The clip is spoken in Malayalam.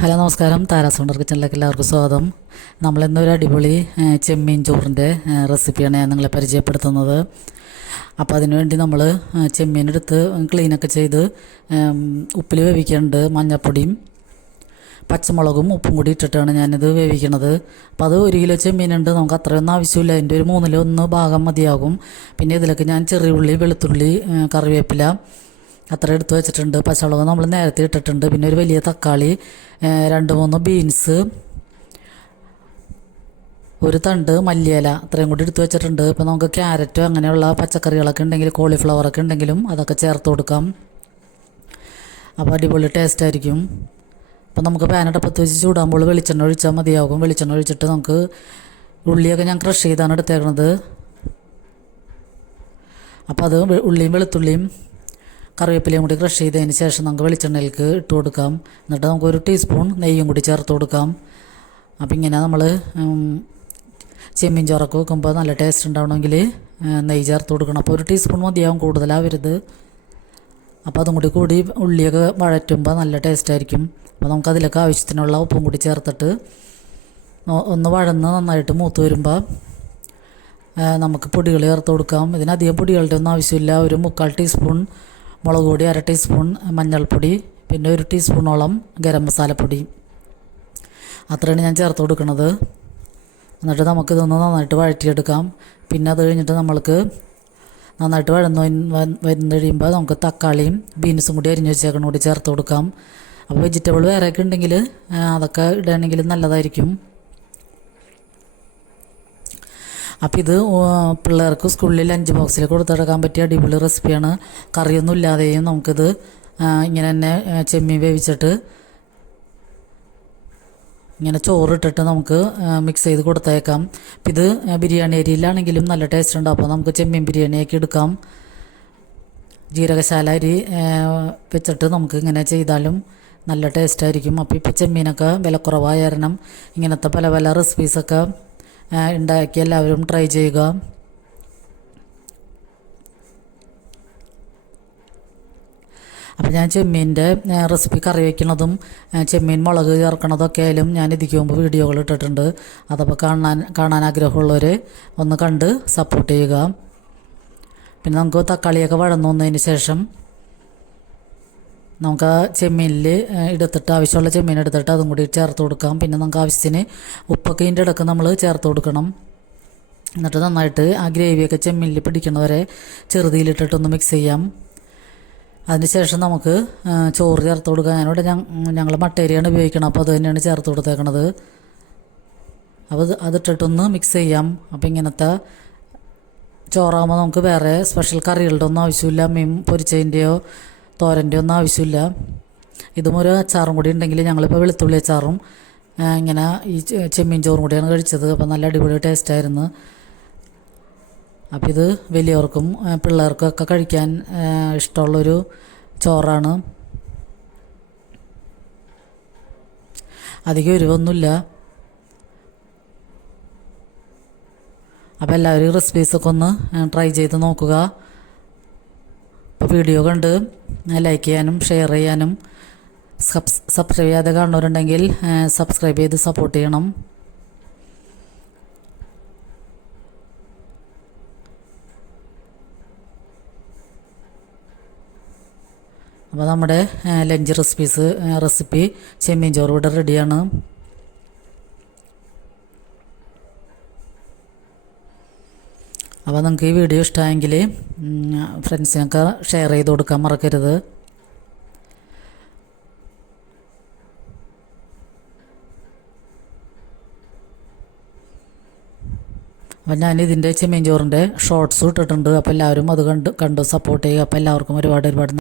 ഹലോ നമസ്കാരം, താരാസ് വണ്ടർ കിച്ചണിലേക്ക് എല്ലാവർക്കും സ്വാഗതം. നമ്മളിന്നൊരു അടിപൊളി ചെമ്മീൻ ചോറിൻ്റെ റെസിപ്പിയാണ് ഞാൻ നിങ്ങളെ പരിചയപ്പെടുത്തുന്നത്. അപ്പോൾ അതിനുവേണ്ടി നമ്മൾ ചെമ്മീനെടുത്ത് ക്ലീനൊക്കെ ചെയ്ത് ഉപ്പിൽ വേവിക്കുന്നുണ്ട്. മഞ്ഞൾപ്പൊടിയും പച്ചമുളകും ഉപ്പും കൂടി ഇട്ടിട്ടാണ് ഞാനിത് വേവിക്കണത്. അപ്പോൾ അത് 1 കിലോ ചെമ്മീനുണ്ട്. നമുക്ക് അത്രയൊന്നും ആവശ്യമില്ല, അതിൻ്റെ ഒരു 1/3 ഭാഗം മതിയാകും. പിന്നെ ഇതിലേക്ക് ഞാൻ ചെറിയ ഉള്ളി, വെളുത്തുള്ളി, കറിവേപ്പില അത്ര എടുത്ത് വെച്ചിട്ടുണ്ട്. പച്ചമുളക് നമ്മൾ നേരത്തെ ഇട്ടിട്ടുണ്ട്. പിന്നെ ഒരു വലിയ തക്കാളി, 2-3 ബീൻസ്, ഒരു തണ്ട് മല്ലിയില, അത്രയും കൂടി എടുത്ത് വെച്ചിട്ടുണ്ട്. ഇപ്പോൾ നമുക്ക് ക്യാരറ്റ് അങ്ങനെയുള്ള പച്ചക്കറികളൊക്കെ ഉണ്ടെങ്കിൽ, കോളിഫ്ലവറൊക്കെ ഉണ്ടെങ്കിലും അതൊക്കെ ചേർത്ത് കൊടുക്കാം. അപ്പോൾ അടിപൊളി ടേസ്റ്റ് ആയിരിക്കും. അപ്പോൾ നമുക്ക് പാനടപ്പത്ത് വെച്ച് ചൂടാകുമ്പോൾ വെളിച്ചെണ്ണ ഒഴിച്ചാൽ മതിയാകും. വെളിച്ചെണ്ണ ഒഴിച്ചിട്ട് നമുക്ക് ഉള്ളിയൊക്കെ ഞാൻ ക്രഷ് ചെയ്താണ് എടുത്തേക്കണത്. അപ്പോൾ അത് ഉള്ളിയും വെളുത്തുള്ളിയും കറിവേപ്പിലയും കൂടി ക്രഷ് ചെയ്തതിന് ശേഷം നമുക്ക് വെളിച്ചെണ്ണയിലേക്ക് ഇട്ട് കൊടുക്കാം. എന്നിട്ട് നമുക്ക് 1 ടീസ്പൂൺ നെയ്യും കൂടി ചേർത്ത് കൊടുക്കാം. അപ്പോൾ ഇങ്ങനെ നമ്മൾ ചെമ്മീൻ ചോറൊക്കെ വെക്കുമ്പോൾ നല്ല ടേസ്റ്റ് ഉണ്ടാവണമെങ്കിൽ നെയ്യ് ചേർത്ത് കൊടുക്കണം. അപ്പോൾ 1 ടീസ്പൂൺ മതിയാവും, കൂടുതലാവരുത്. അപ്പോൾ അതും കൂടി ഉള്ളിയൊക്കെ വഴറ്റുമ്പോൾ നല്ല ടേസ്റ്റ് ആയിരിക്കും. അപ്പോൾ നമുക്കതിലേക്ക് ആവശ്യത്തിനുള്ള ഉപ്പും കൂടി ചേർത്തിട്ട് ഒന്ന് വഴന്ന് നന്നായിട്ട് മൂത്ത് വരുമ്പോൾ നമുക്ക് പൊടികൾ ചേർത്ത് കൊടുക്കാം. ഇതിനധികം പൊടികളുടെ ഒന്നും ആവശ്യമില്ല. ഒരു 3/4 ടീസ്പൂൺ മുളക് പൊടി, 1/2 ടീസ്പൂൺ മഞ്ഞൾപ്പൊടി, പിന്നെ 1 ടീസ്പൂണോളം ഗരം മസാലപ്പൊടി, അത്രയാണ് ഞാൻ ചേർത്ത് കൊടുക്കുന്നത്. എന്നിട്ട് നമുക്കിതൊന്ന് നന്നായിട്ട് വഴറ്റിയെടുക്കാം. പിന്നെ അത് കഴിഞ്ഞിട്ട് നമ്മൾക്ക് നന്നായിട്ട് വന്ന് കഴിയുമ്പോൾ നമുക്ക് തക്കാളിയും ബീൻസും കൂടി അരിഞ്ഞ് വെച്ചേക്കണം കൂടി ചേർത്ത് കൊടുക്കാം. അപ്പോൾ വെജിറ്റബിൾ വേറെയൊക്കെ ഉണ്ടെങ്കിൽ അതൊക്കെ ഇടുകയാണെങ്കിൽ നല്ലതായിരിക്കും. അപ്പോൾ ഇത് പിള്ളേർക്ക് സ്കൂളിൽ ലഞ്ച് ബോക്സിൽ കൊടുത്തിടക്കാൻ പറ്റിയ അടിപൊളി റെസിപ്പിയാണ്. കറിയൊന്നും ഇല്ലാതെയും നമുക്കിത് ഇങ്ങനെ തന്നെ ചെമ്മീൻ വേവിച്ചിട്ട് ഇങ്ങനെ ചോറിട്ടിട്ട് നമുക്ക് മിക്സ് ചെയ്ത് കൊടുത്തേക്കാം. അപ്പം ഇത് ബിരിയാണി അരിയിലാണെങ്കിലും നല്ല ടേസ്റ്റ് ഉണ്ട്. അപ്പോൾ നമുക്ക് ചെമ്മീൻ ബിരിയാണിയൊക്കെ എടുക്കാം. ജീരകശാല അരി വെച്ചിട്ട് നമുക്ക് ഇങ്ങനെ ചെയ്താലും നല്ല ടേസ്റ്റ് ആയിരിക്കും. അപ്പോൾ ഇപ്പോൾ ചെമ്മീനൊക്കെ വിലക്കുറവായ കാരണം ഇങ്ങനത്തെ പല പല റെസിപ്പീസൊക്കെ ഉണ്ടാക്കി എല്ലാവരും ട്രൈ ചെയ്യുക. അപ്പോൾ ഞാൻ ചെമ്മീൻ്റെ റെസിപ്പി കറി വയ്ക്കുന്നതും ചെമ്മീൻ മുളക് ചേർക്കണതൊക്കെ ആയാലും ഞാൻ ഇതിക്ക് മുമ്പ് വീഡിയോകൾ ഇട്ടിട്ടുണ്ട്. അതപ്പോൾ കാണാൻ ആഗ്രഹമുള്ളവർ ഒന്ന് കണ്ട് സപ്പോർട്ട് ചെയ്യുക. പിന്നെ നമുക്ക് തക്കാളിയൊക്കെ വഴന്നു വന്നതിന് ശേഷം നമുക്ക് ആ ചെമ്മീനിൽ എടുത്തിട്ട് ആവശ്യമുള്ള ചെമ്മീൻ എടുത്തിട്ട് അതും കൂടി ചേർത്ത് കൊടുക്കാം. പിന്നെ നമുക്ക് ആവശ്യത്തിന് ഉപ്പൊക്കെ ഇതിൻ്റെ ഇടയ്ക്ക് നമ്മൾ ചേർത്ത് കൊടുക്കണം. എന്നിട്ട് നന്നായിട്ട് ആ ഗ്രേവിയൊക്കെ ചെമ്മീനിൽ പിടിക്കണവരെ ചെറുതിയിലിട്ടിട്ടൊന്ന് മിക്സ് ചെയ്യാം. അതിനുശേഷം നമുക്ക് ചോറ് ചേർത്ത് കൊടുക്കാം. ഞാനിവിടെ ഞങ്ങൾ മട്ടേരിയാണ് ഉപയോഗിക്കണം, അപ്പോൾ അത് തന്നെയാണ് ചേർത്ത് കൊടുത്തേക്കണത്. അപ്പോൾ അതിട്ടിട്ടൊന്ന് മിക്സ് ചെയ്യാം. അപ്പോൾ ഇങ്ങനത്തെ ചോറാകുമ്പോൾ നമുക്ക് വേറെ സ്പെഷ്യൽ കറികളുടെ ഒന്നും ആവശ്യമില്ല. മീൻ പൊരിച്ചതിൻ്റെയോ തോരൻ്റെയോ ഒന്നും ആവശ്യമില്ല. ഇതും ഒരു അച്ചാറും കൂടി ഉണ്ടെങ്കിൽ, ഞങ്ങളിപ്പോൾ വെളുത്തുള്ളി അച്ചാറും ഇങ്ങനെ ഈ ചെമ്മീൻ ചോറും കൂടിയാണ് കഴിച്ചത്. അപ്പോൾ നല്ല അടിപൊളി ടേസ്റ്റായിരുന്നു. അപ്പോൾ ഇത് വലിയവർക്കും പിള്ളേർക്കും ഒക്കെ കഴിക്കാൻ ഇഷ്ടമുള്ളൊരു ചോറാണ്. അധികം എരിവൊന്നുമില്ല. അപ്പോൾ എല്ലാവരും റെസിപ്പീസൊക്കെ ഒന്ന് ട്രൈ ചെയ്ത് നോക്കുക. അപ്പോൾ വീഡിയോ കണ്ട് ലൈക്ക് ചെയ്യാനും ഷെയർ ചെയ്യാനും സബ്സ്ക്രൈബ് ചെയ്യാതെ കാണുന്നവരുണ്ടെങ്കിൽ സബ്സ്ക്രൈബ് ചെയ്ത് സപ്പോർട്ട് ചെയ്യണം. അപ്പോൾ നമ്മുടെ ലഞ്ച് റെസിപ്പി ചെമ്മീൻ ചോറ് ഇവിടെ റെഡിയാണ്. അപ്പോൾ നിങ്ങൾക്ക് ഈ വീഡിയോ ഇഷ്ടമായെങ്കിൽ ഫ്രണ്ട്സിനൊക്കെ ഷെയർ ചെയ്ത് കൊടുക്കാൻ മറക്കരുത്. അപ്പോൾ ഞാൻ ഇതിൻ്റെ ചെമ്മീൻ ചോറിൻ്റെ ഷോർട്സും ഇട്ടിട്ടുണ്ട്. അപ്പോൾ എല്ലാവരും അത് കണ്ട് സപ്പോർട്ട് ചെയ്യുക. അപ്പോൾ എല്ലാവർക്കും ഒരുപാട്